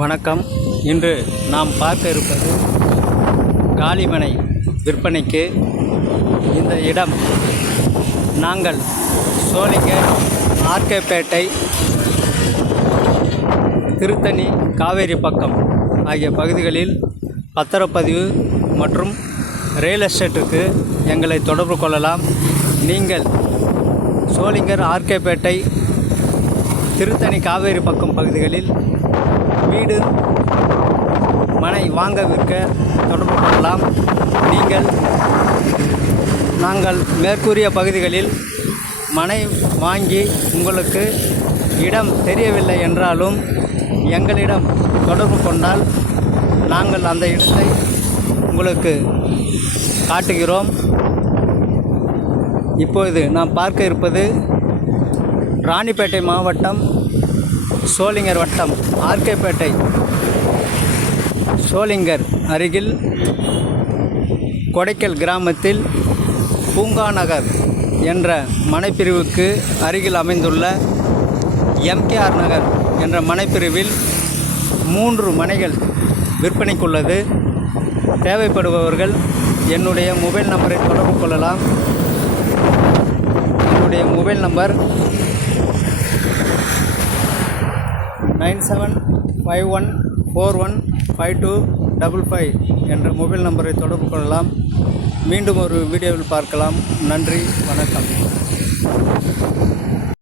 வணக்கம். இன்று நாம் பார்க்க இருப்பது காலிமனை விற்பனைக்கு. இந்த இடம் நாங்கள் சோளிங்கர் ஆர்கேப்பேட்டை திருத்தணி காவேரி பக்கம் ஆகிய பகுதிகளில் பத்திரப்பதிவு மற்றும் ரியல் எஸ்டேட்டுக்கு எங்களை தொடர்பு கொள்ளலாம். நீங்கள் சோளிங்கர் ஆர்கேப்பேட்டை திருத்தணி காவேரி பக்கம் பகுதிகளில் வீடு மனை வாங்க விற்க தொடர்பு கொள்ளலாம். நீங்கள் நாங்கள் மேற்கூறிய பகுதிகளில் மனை வாங்கி உங்களுக்கு இடம் தெரியவில்லை என்றாலும் எங்களிடம் தொடர்பு கொண்டால் நாங்கள் அந்த இடத்தை உங்களுக்கு காட்டுகிறோம். இப்பொழுது நாம் பார்க்க இருப்பது ராணிப்பேட்டை மாவட்டம் சோளிங்கர் வட்டம் ஆர்கேப்பேட்டை சோளிங்கர் அருகில் கொடைக்கல் கிராமத்தில் பூங்கா நகர் என்ற மனைப்பிரிவுக்கு அருகில் அமைந்துள்ள எம்கேஆர் நகர் என்ற மனைப்பிரிவில் மூன்று மனைகள் விற்பனைக்குள்ளது. தேவைப்படுபவர்கள் என்னுடைய மொபைல் நம்பரை தொடர்பு கொள்ளலாம். என்னுடைய mobile number nine seven five one four one five two double five என்ற மொபைல் நம்பரை தொடர்பு கொள்ளலாம். மீண்டும் ஒரு வீடியோவில் பார்க்கலாம். நன்றி. வணக்கம்.